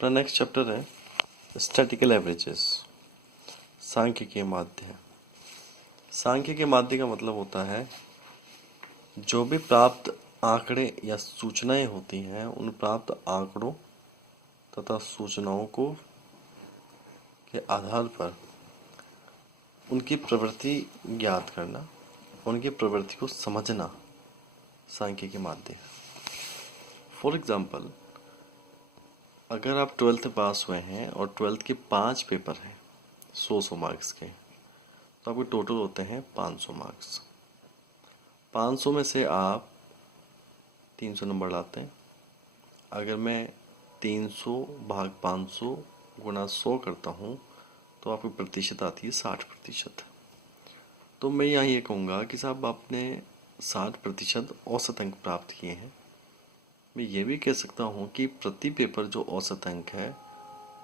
अपना next chapter है statistical averages, सांख्यिकीय माध्य। सांख्यिकीय माध्य का मतलब होता है जो भी प्राप्त आंकड़े या सूचनाएं होती हैं उन प्राप्त आंकड़ों तथा सूचनाओं को के आधार पर उनकी प्रवृत्ति ज्ञात करना, उनकी प्रवृत्ति को समझना सांख्यिकीय माध्य। फॉर एग्जाम्पल, अगर आप 12th पास हुए हैं और 12th के 5 पेपर हैं 100 मार्क्स के, तो आपके टोटल होते हैं 500 मार्क्स। 500 में से आप 300 नंबर लाते हैं। अगर मैं 300 भाग 500 गुणा 100 करता हूँ तो आपकी प्रतिशत आती है 60%। तो मैं यहाँ ये कहूँगा कि साहब आपने 60% औसत अंक प्राप्त किए हैं। मैं ये भी कह सकता हूँ कि प्रति पेपर जो औसत अंक है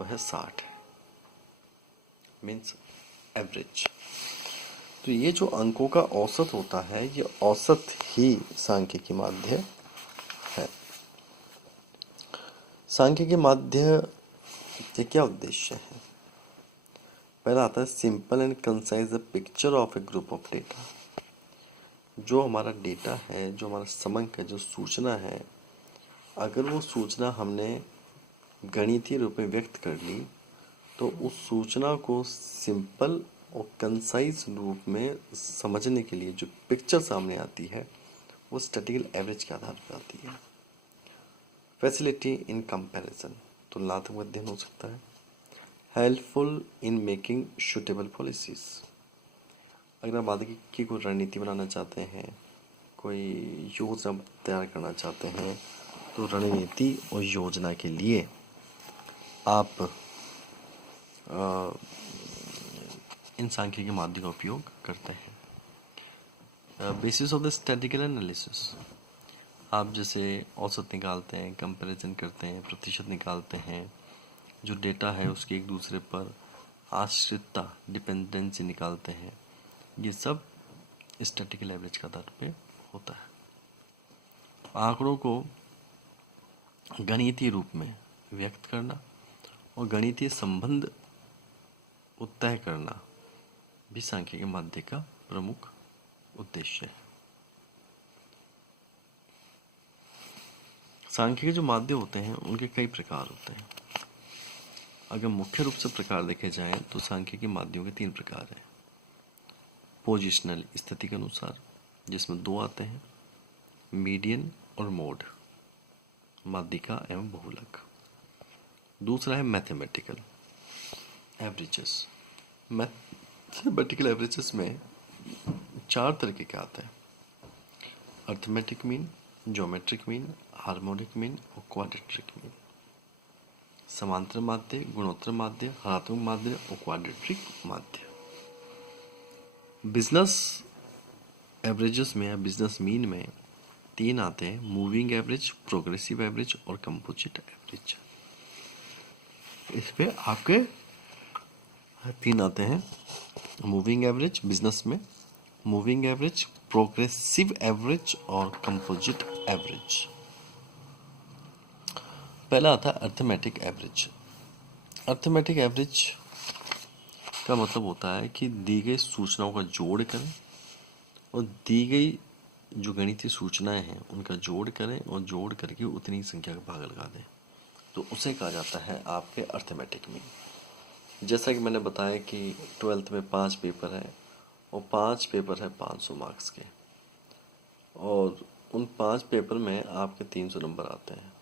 वह 60 है, मीन्स एवरेज। तो ये जो अंकों का औसत होता है ये औसत ही सांख्यिकीय माध्य है। सांख्यिकीय माध्य के क्या उद्देश्य है? पहला आता है simple and concise the picture of A group of data. जो हमारा डेटा है, जो हमारा समंक है, जो सूचना है, अगर वो सूचना हमने गणितीय रूप में व्यक्त कर ली तो उस सूचना को सिंपल और कंसाइज रूप में समझने के लिए जो पिक्चर सामने आती है वो स्टैटिकल एवरेज के आधार पर आती है। फैसिलिटी इन कंपैरिजन, तुलनात्मक अध्ययन हो सकता है। Helpful in making suitable policies, अगर आप आगे की कोई रणनीति बनाना चाहते हैं, कोई योजना तैयार करना चाहते हैं, तो रणनीति और योजना के लिए आप इन सांख्यिकीय माध्य का उपयोग करते हैं। Basis of the statistical analysis, आप जैसे औसत निकालते हैं, कंपैरिजन करते हैं, प्रतिशत निकालते हैं, जो डेटा है उसके एक दूसरे पर आश्रितता, डिपेंडेंसी निकालते हैं, ये सब स्टैटिकल एवरेज के आधार पे होता है। आंकड़ों को गणितीय रूप में व्यक्त करना और गणितीय संबंध को तय करना भी सांख्यिकीय माध्य का प्रमुख उद्देश्य है। सांख्यिकीय जो माध्य होते हैं उनके कई प्रकार होते हैं। अगर मुख्य रूप से प्रकार देखे जाएं तो सांख्यिकीय माध्यों के 3 प्रकार हैं। पोजिशनल, स्थिति के अनुसार, जिसमें 2 आते हैं, मीडियन और मोड, माध्यिका एवं बहुलक। दूसरा है मैथमेटिकल एवरेजेस। मैथमेटिकल एवरेजेस में 4 तरीके के आते हैं, arithmetic mean, geometric mean, harmonic mean और क्वाड्रेटिक मीन। समांतर माध्य, गुणोत्तर माध्य, हरात्मक माध्य और क्वाड्रेटिक माध्य। बिजनेस एवरेजेस में या बिजनेस मीन में 3 आते हैं, मूविंग एवरेज, प्रोग्रेसिव एवरेज और कंपोजिट एवरेज। इसमें आपके 3 आते हैं, मूविंग एवरेज बिजनेस में, मूविंग एवरेज, प्रोग्रेसिव एवरेज और कंपोजिट एवरेज। पहला आता है अर्थमेटिक एवरेज। अर्थमेटिक एवरेज का मतलब होता है कि दी गई सूचनाओं का जोड़ करें और दी गई जो गणितीय सूचनाएं हैं उनका जोड़ करें और जोड़ करके उतनी संख्या का भाग लगा दें, तो उसे कहा जाता है आपके अर्थमेटिक मीन। जैसा कि मैंने बताया कि 12th में 5 पेपर है और 5 पेपर है 500 मार्क्स के, और उन 5 पेपर में आपके 300 नंबर आते हैं।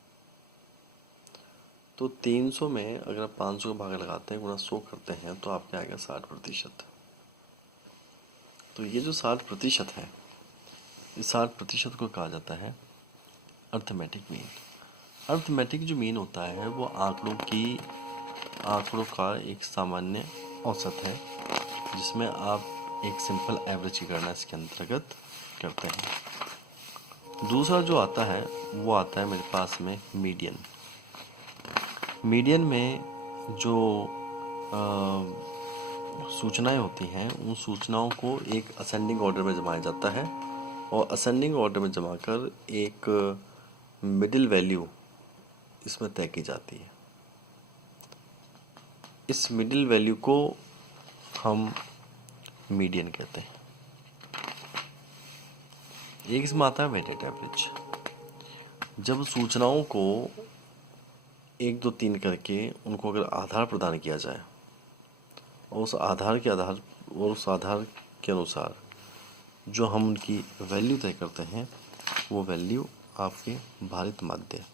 तो 300 में अगर आप 500 का भाग लगाते हैं, गुणा 100 करते हैं, तो आपके आएगा 60%। तो ये जो 60% है, इस 60% को कहा जाता है अर्थमेटिक मीन। अर्थमेटिक जो मीन होता है वो आंकड़ों का एक सामान्य औसत है, जिसमें आप एक सिंपल एवरेज की गणना इसके अंतर्गत करते हैं। दूसरा जो आता है वो आता है मेरे पास में मीडियन। मीडियन में जो सूचनाएं होती हैं उन सूचनाओं को एक असेंडिंग ऑर्डर में जमाया जाता है और असेंडिंग ऑर्डर में जमा कर एक मिडिल वैल्यू इसमें तय की जाती है। इस मिडिल वैल्यू को हम मीडियन कहते हैं। एक इसमें आता है वेटेड एवरेज। जब सूचनाओं को 1 2 3 करके उनको अगर आधार प्रदान किया जाए और उस आधार के अनुसार जो हम उनकी वैल्यू तय करते हैं वो वैल्यू आपके भारित माध्य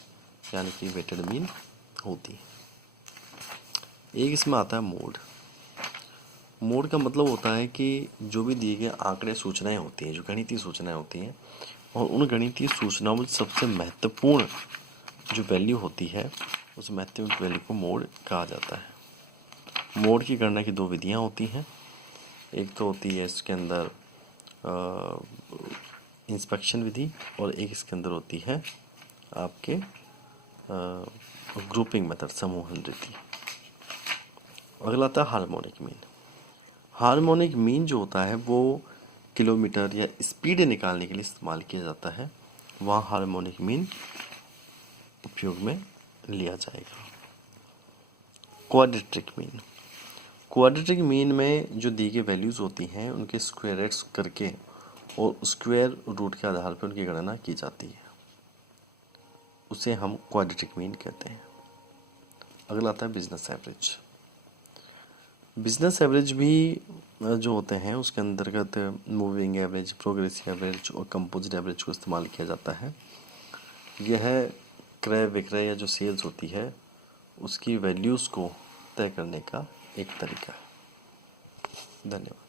यानी कि वेटेड मीन होती है। एक इसमें आता है मोड। मोड का मतलब होता है कि जो भी दिए गए आंकड़े सूचनाएं होती हैं, जो गणितीय सूचनाएं होती हैं, और उन गणितीय सूचनाओं में सबसे महत्वपूर्ण जो वैल्यू होती है उस महत्वपूर्ण वैल्यू को मोड कहा जाता है। मोड की गणना की 2 विधियां होती हैं। एक तो होती है इसके अंदर इंस्पेक्शन विधि, और एक इसके अंदर होती है आपके ग्रुपिंग मेथड, समूहन विधि। अगला आता है हार्मोनिक मीन। हार्मोनिक मीन जो होता है वो किलोमीटर या स्पीड निकालने के लिए इस्तेमाल किया जाता है। वहाँ हार्मोनिक मीन उपयोग में लिया जाएगा। Quadratic mean. क्वाड्रेटिक मीन में जो दी गई वैल्यूज़ होती हैं उनके स्क्वायर रूट्स करके और स्क्वायर रूट के आधार पर उनकी गणना की जाती है, उसे हम क्वाड्रेटिक मीन कहते हैं। अगला आता है बिजनेस एवरेज। बिजनेस एवरेज भी जो होते हैं उसके अंतर्गत मूविंग एवरेज, प्रोग्रेसिव एवरेज और कंपोजिट एवरेज को इस्तेमाल किया जाता है। यह क्रय विक्रय या जो सेल्स होती है उसकी वैल्यूज़ को तय करने का एक तरीका है। धन्यवाद।